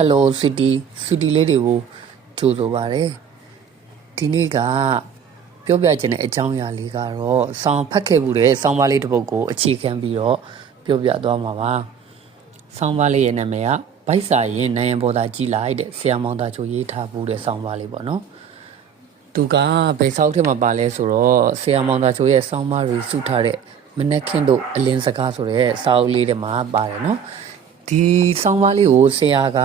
Hello City City လေးတွေကိုကြိုဆိုပါရစေဒီနေ့ကပြောပြချင်တဲ့အကြောင်းအရာလေးကတော့ဆောင်းဖတ်ခဲ့မှုတဲ့ဆောင်းပါးလေးတစ်ပုဒ်ကိုအခြေခံပြီးတော့ပြောပြသွားမှာပါဆောင်းပါးလေးရဲ့နာမည်ကဗိုက်စာရင်နိုင်ရန်ပေါ်သာကြည်လိုက်တဲ့ဆရာမောင်သားချိုရေးထားမှုတဲ့ဆောင်းပါးလေးပေါ့နော်သူကဘယ်ဆောက်ထဲမှာပါလဲဆိုတော့ဆရာမောင်သားချိုရဲ့ဆောင်းပါးတွေစုထားတဲ့မနက်ခင်းတို့အလင်းစကားဆိုတဲ့စာအုပ်လေးထဲမှာပါတယ်နော်ဒီဆောင်းပါးလေးကိုဆရာက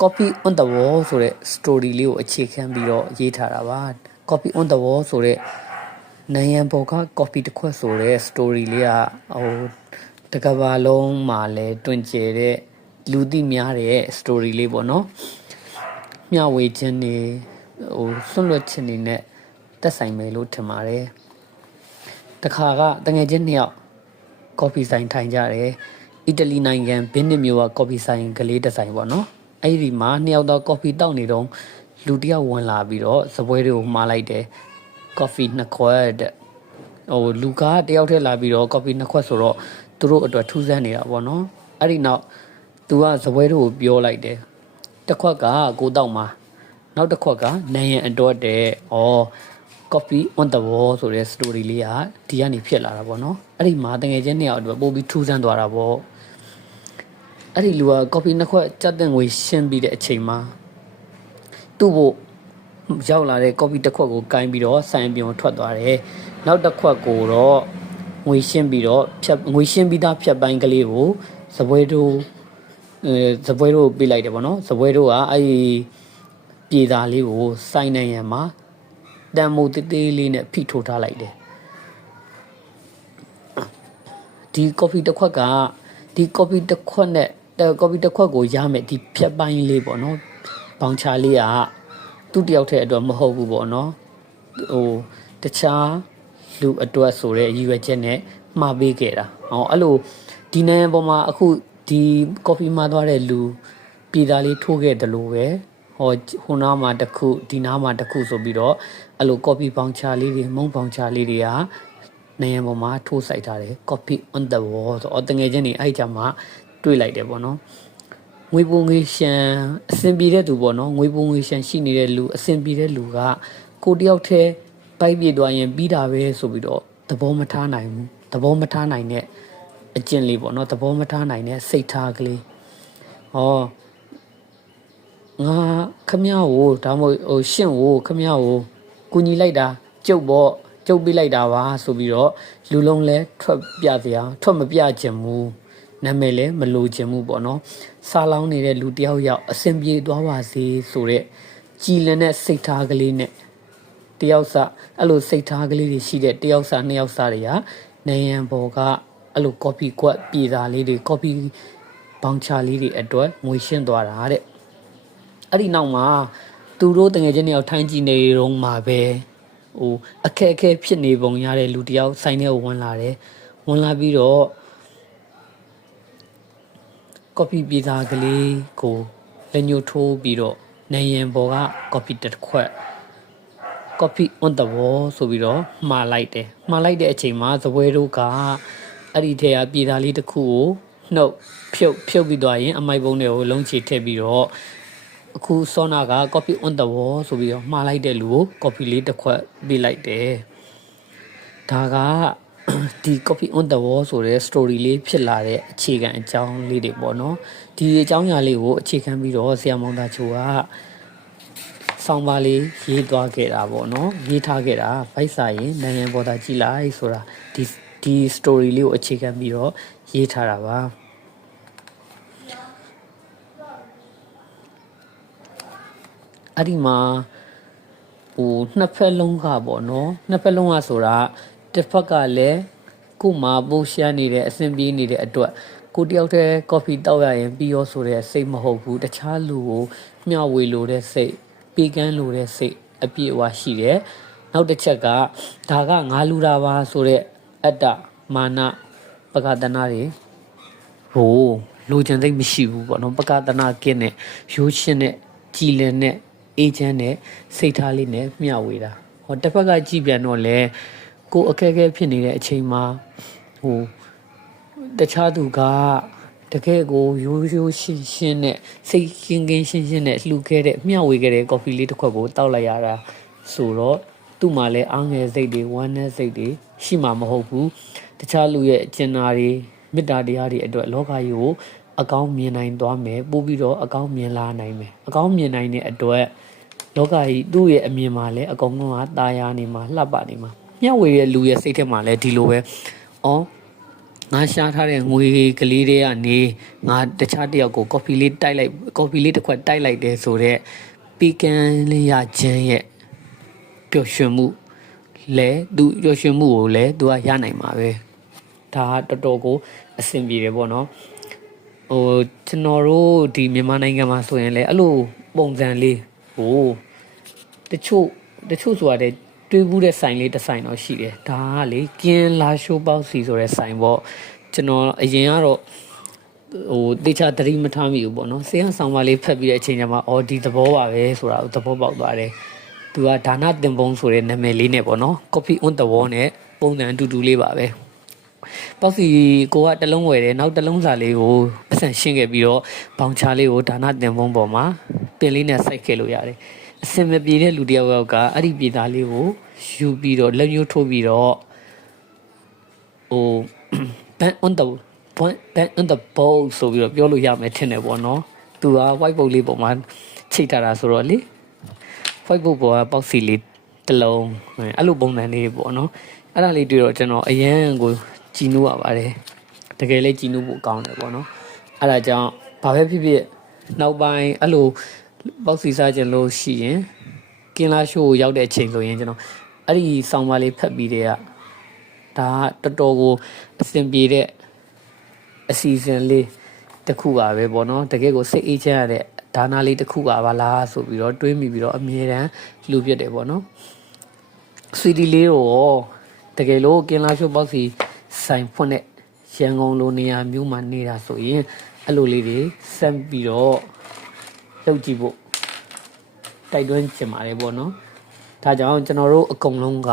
copy on the wall ဆိုတဲ့ story လေးကိုအခြေခံပြီးတော့ရေးထားတာပါ copy on the wall ဆိုတဲ့နိုင်ရန်ပေါ်က copy တစ်ခွက်ဆိုတဲ့ story လေးကတကဘာလုံးမှာလဲတွင်ကျဲတဲ့လူသိများတဲ့ story လေးပေါ့နော်မျှဝေခြင်းတွေဆွန့်လွတ်ခြင်းတွေနဲ့သက်ဆိုင်မယ်လို့ထင်ပါတယ်တခါကတငယ်ချင်းနှစ်ယောက် copy ဆိုင်ထိုင်ကြတယ်အီတလီနိုင်ငံဘင်းနစ်မြို့က copy ဆိုင်ကလေးတစ်ဆိုင်ပေါ့နော်အဲ့ဒီမှာနှစ်ယောက်တော့ copy တောက်နေတော့လူတစ်ယောက်ဝင်လာပြီးတော့စပွဲတွေကိုမှားလိုက်တယ် coffee နှစ်ခွက်တဲ့လူကတယောက်ထဲလာပြီးတော့ coffee နှစ်ခွက်ဆိုတော့သူတို့အတွက်ထူးဆန်းနေတာပေါ့နော်အဲ့ဒီနောက်သူကစပွဲတွေကိုပြောလိုက်တယ်တစ်ခွက်ကကိုတောက်မှာနောက်တစ်ခွက်ကနိုင်ရန်အတွက်တဲ့copy on the wall ဆိုတဲ့ story လေးကဒီကနေဖြစ်လာတာပေါ့နော်အဲ့ဒီမှာတကယ်ချင်းနှစ်ယောက်အတွက်ပို့ပြီးထူးဆန်းသွားတာပေါ့အဲ့ဒီလူက copy နှစ်ခွက်ကြက်တဲ့ငွေရှင်းပြီးတဲ့အချိန်မှာသူ့ဘို့ရောက်လာတဲ့ copy တစ်ခွက်ကိုကင်ပြီးတော့ဆိုင်ပြုံထွက်သွားတယ်နောက်တစ်ခွက်ကိုတော့ငွေရှင်းပြီးတော့ငွေရှင်းပြီးသားဖြတ်ပိုင်းကလေးကိုစပွဲတို့ပေးလိုက်တယ်ပေါ့နော်စပွဲတို့ကအဲ့ဒီပြေသာလေးကိုစိုင်းနိုင်ရန်မှာတန်မိုးတေးသေးလေးနဲ့ဖိထိုးထားလိုက်တယ်ဒီ copy တစ်ခွက်ကဒီ copy တစ်ခွက်နဲ့copy တစ်ခွက်ကိုရမယ်ဒီဖြတ်ပိုင်းလေးပေါ့နော်ဘောင်ချလေးကသူ့တယောက်တည်းအတွက်မဟုတ်ဘူးပေါ့နော်တခြားလူအတွက်ဆိုတဲ့ရည်ရွယ်ချက်နဲ့မှားပေးခဲ့တာအဲ့လိုဒီနန်းပေါ်မှာအခုဒီ copy မှာသွားတဲ့လူပြည်သားလေးထိုးခဲ့တယ်လို့ပဲဟိုနားမှာတစ်ခုဒီနားမှာတစ်ခုဆိုပြီးတော့အဲ့လို copy ဘောင်ချလေးတွေမုံဘောင်ချလေးတွေကနေရာပေါ်မှာထိုးစိုက်ထားတယ် copy on the wall ဆိုတော့တငယ်ချင်းတွေအဲ့ကြမှာတွေ့လိုက်တယ်ပေါ့နော်ငွေပုံငွေရှန်အဆင်ပြေတဲ့သူပေါ့နော်ငွေပုံငွေရှန်ရှိနေတဲ့လူအဆင်ပြေတဲ့လူကကိုတယောက်တည်းပိုက်ပြေသွားရင်ပြီးတာပဲဆိုပြီးတော့သဘောမထားနိုင်ဘူးသဘောမထားနိုင်တဲ့အကျင့်လေးပေါ့နော်သဘောမထားနိုင်တဲ့စိတ်ထားကလေးငါခမရကိုဒါမှမဟုတ်ရှင့်ကိုခမရကိုကူညီလိုက်တာကျုပ်ပေးလိုက်တာပါဆိုပြီးတော့လူလုံးလဲထွက်မပြချင်ဘူးနာမည်လဲမလိုချင်ဘူးပေါ့နော်စားလောင်းနေတဲ့လူတယောက်ယောက်အဆင်ပြေသွားပါစေဆိုတဲ့ကြည်လင်တဲ့စိတ်ထားကလေးနဲ့တယောက်စားအဲ့လိုစိတ်ထားကလေးတွေရှိတဲ့တယောက်စားနှစ်ယောက်စားတွေကနေရန်ပေါ်ကအဲ့လို copy ကွက်ပြေတာလေးတွေ copy ဘောင်ချလေးတွေအတွက်ငွေရှင်းသွားတာတဲ့အဲ့ဒီနောက်မှာသူတို့တကယ်ချင်းနှစ်ယောက်ထိုင်းကြည့်နေတော့မှာပဲအခက်ဖြစ်နေပုံရတဲ့လူတယောက်ဆိုင်ထဲကိုဝင်လာတယ်ဝင်လာပြီးတော့ copy ပြေစာကလေးကိုလက်ညှိုးထိုးပြီးတော့နိုင်ရန်ပေါ်က copy တစ်ခွက် copy on the wall ဆိုပြီးတော့မှားလိုက်တဲ့အချိန်မှာသပွဲတို့ကအဲ့ဒီထဲကပြေစာလေးတစ်ခုကိုနှုတ်ဖြုတ်ပြီးသွားရင်အမိုက်ပုံးတွေကိုလုံးချထည့်ပြီးတော့အခုစောနာက copy on the wall ဆိုပြီးတော့မှားလိုက်တဲ့လူကို copy လေးတစ်ခွက်ပေးလိုက်တယ်ဒါကဒီ copy on the wall ဆိုတဲ့ story လေးဖြစ်လာတဲ့အခြေခံအကြောင်းလေးတွေပေါ့နော်ဒီအကြောင်းအရာလေးကိုအခြေခံပြီးတော့ဆရာမောင်သားချိုကဆောင်းပါးလေးရေးသွားခဲ့တာပေါ့နော်ရေးထားခဲ့တာဗိုက်စာရင်နိုင်ငံပေါ်သားကြည်လိုက်ဆိုတာဒီ story လေးကိုအခြေခံပြီးတော့ရေးထားတာပါအဲ့ဒီမှာနှစ်ဖက်လုံးကပေါ့နော်နှစ်ဖက်လုံးကဆိုတာတစ်ဖက်ကလည်းကို့မှာပိုးရှားနေတဲ့အဆင်ပြေနေတဲ့အတွက်ကိုတယောက်တည်း coffee တောက်ရရင်ပြီးရောဆိုတဲ့စိတ်မဟုတ်ဘူးတခြားလူကိုမျှဝေလို့တဲ့စိတ်ပေးကမ်းလို့တဲ့စိတ်အပြည့်အဝရှိတယ်နောက်တစ်ချက်ကဒါကငါလူတာပါဆိုတဲ့အတ္တမာနပကတနာတွေလိုချင်သိမရှိဘူးပေါ့နော်ပကတနာကင်းတဲ့ရိုးရှင်းတဲ့ကြည်လင်တဲ့အေဂျင့်နဲ့စိတ်ထားလေးနဲ့မျှဝေတာတစ်ဖက်ကကြည်ပြန်တော့လဲကိုအခက်အခဲဖြစ်နေတဲ့အချိန်မှာတခြားသူကတ တကယ်ကိုရိုးရိုးရှင်းရှင်းနဲ့စိတ်ကင်းကင်းရှင်းရှင်းနဲ့လှူခဲ့တဲ့မျှဝေခဲ့တဲ့ coffee လေးတစ်ခွက်ကိုတောက်လိုက်ရတာဆိုတော့သူ့မှာလည်းအားငယ်စိတ်တွေဝမ်းနည်းစိတ်တွေရှိမှာမဟုတ်ဘူးတခြားလူရဲ့အကျဉ်းနာတွေမေတ္တာတရားတွေအတွက်လောကကြီးကိုအကောင်းမြင်နိုင်သွားမယ်ပို့ပြီးတော့အကောင်းမြင်လာနိုင်မယ်အကောင်းမြင်နိုင်တဲ့အတွက်လောကကြီးသူ့ရဲ့အမြင်မှာလည်းအကုန်လုံးကตาရနေမှာလှပနေမှာမျှဝေတဲ့လူရဲ့စိတ်ထဲမှာလည်းဒီလိုပဲငါရှားထားတဲ့ငွေကလေးတွေကနေငါတခြားတယောက်ကို coffee လေးတိုက်လိုက် coffee လေးတစ်ခွက်တိုက်လိုက်တယ်ဆိုတော့ပီကန်လေးရခြင်းရဲ့ပျော်ရွှင်မှုလဲသူပျော်ရွှင်မှုကိုလည်းသူကရနိုင်မှာပဲဒါကတော်တော်ကိုအဆင်ပြေတယ်ပေါ့နော်ကျွန်တော်တို့ဒီမြန်မာနိုင်ငံမှာဆိုရင်လည်းအဲ့လိုပုံစံလေးဟိုတချို့ဆိုတာတဲ့တွေးဘူးတဲ့ဆိုင်လေးတစ်ဆိုင်တော့ရှိတယ်ဒါကလေကင်းလာရှိုးပေါက်စီဆိုတဲ့ဆိုင်ပေါ့ကျွန်တော်အရင်ကတော့တေချာသတိမထားမိဘူးပေါ့နော်ဆေးရဆောင်ပါလေးဖက်ပြီးတဲ့အချိန်ကျမှဒီသဘောပါပဲဆိုတာသဘောပေါက်သွားတယ်သူကဒါနတင်ပုံးဆိုတဲ့နာမည်လေးနဲ့ပေါ့နော် coffee on the wall နဲ့ပုံစံအတူတူလေးပါပဲပေါက်စီကိုကတစ်လုံးဝယ်တယ်နောက်တစ်လုံးစာလေးကိုပတ်စံရှင်းခဲ့ပြီးတော့ဘောင်ချလေးကိုဒါနတင်ပုံးပေါ်မှာပင်လေးနဲ့စိုက်ခဲ့လို့ရတယ်အစင်မပြေတဲ့လူတယောက်ကအဲ့ဒီပြေသားလေးကိုယူပြီးတော့လက်ညှိုးထိုးပြီးတော့ban on the ball ဆိုပြီးတော့ပြောလို့ရမယ်ထင်တယ်ပေါ့နော်သူက white board လေးပေါ်မှာချိတ်ထားတာဆိုတော့လေ white board ပေါ်ကပေါက်စီလေးတစ်လုံးအဲ့လိုပုံစံလေးပေါ့နော်အဲ့ဒါလေးတွေ့တော့ကျွန်တော်အရန်ကိုကြည်နူးရပါတယ်တကယ်လည်းကြည်နူးဖို့ကောင်းတယ်ပေါ့နော်အဲ့ဒါကြောင့်ဘာပဲဖြစ်ဖြစ်နောက်ပိုင်းအဲ့လိုပေါက်စီစားခြင်းလို့ရှိရင်ကင်းလာရှိုးကိုရောက်တဲ့အချိန်ဆိုရင်ကျွန်တော်အဲ့ဒီဆောင်းပါးလေးဖတ်ပြီးတဲ့ကဒါကတော်တော်ကိုအဆင်ပြေတဲ့အစီအစဉ်လေးတစ်ခုပါပဲပေါ့နော်တကယ်ကိုစိတ်အေးချမ်းရတဲ့ဒါနာလေးတစ်ခုပါလားဆိုပြီးတော့တွေးမိပြီးတော့အမြဲတမ်းလှူပြတယ်ပေါ့နော်ဆွီဒီလေးတော့တကယ်လို့ကင်းလာရှိုးပေါက်စီဆိုင်ဖွင့်တဲ့ရန်ကုန်လိုနေရာမျိုးမှာနေတာဆိုရင်အဲ့လိုလေးတွေစမ်းပြီးတော့လုပ်ကြည့်ဖို့တိုက်တွန်းချင်ပါတယ်ပေါ့နော်ဒါကြောင့်ကျွန်တော်တို့အကုန်လုံးက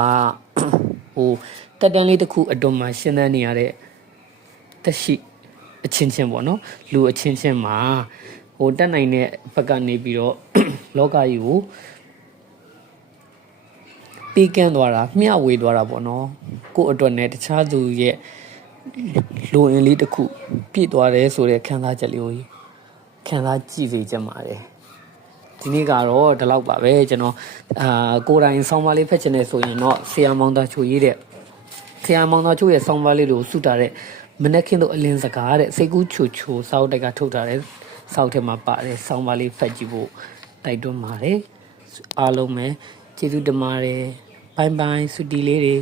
တက်တန်းလေးတစ်ခုအတွန်းမှာရှင်းတန်းနေရတဲ့တက်ရှိအချင်းချင်းပေါ့နော်လူအချင်းချင်းမှာတက်နိုင်တဲ့ဘက်ကနေပြီးတော့လောကကြီးကိုပေးကမ်းသွားတာမျှဝေသွားတာပေါ့နော်ကိုယ့်အတွက်နဲ့တခြားသူရဲ့လူအင်လေးတစ်ခုပြည့်သွားတယ်ဆိုတဲ့ခံစားချက်လေးကိုခံစားကြည့်စေချင်ပါတယ်ဒီနေ့ကတော့ဒီလောက်ပါပဲကျွန်တော်ကိုယ်တိုင်ဆောင်းပါးလေးဖက်ချင်နေဆိုရင်တော့ဆရာမောင်သားချိုရေးတဲ့ဆရာမောင်သားချိုရဲ့ဆောင်းပါးလေးကိုစုတာတဲ့မနက်ခင်းတို့အလင်းစကားတဲ့စိတ်ကူးချိုချိုစောက်တိုက်ကထုတ်ထားတဲ့စောက်ထဲမှာပါတယ်ဆောင်းပါးလေးဖက်ကြည့်ဖို့တိုက်တွန်းပါတယ်အားလုံးပဲကျေးဇူးတင်ပါတယ်ဘိုင်ဘိုင်စုတီလေးတွေ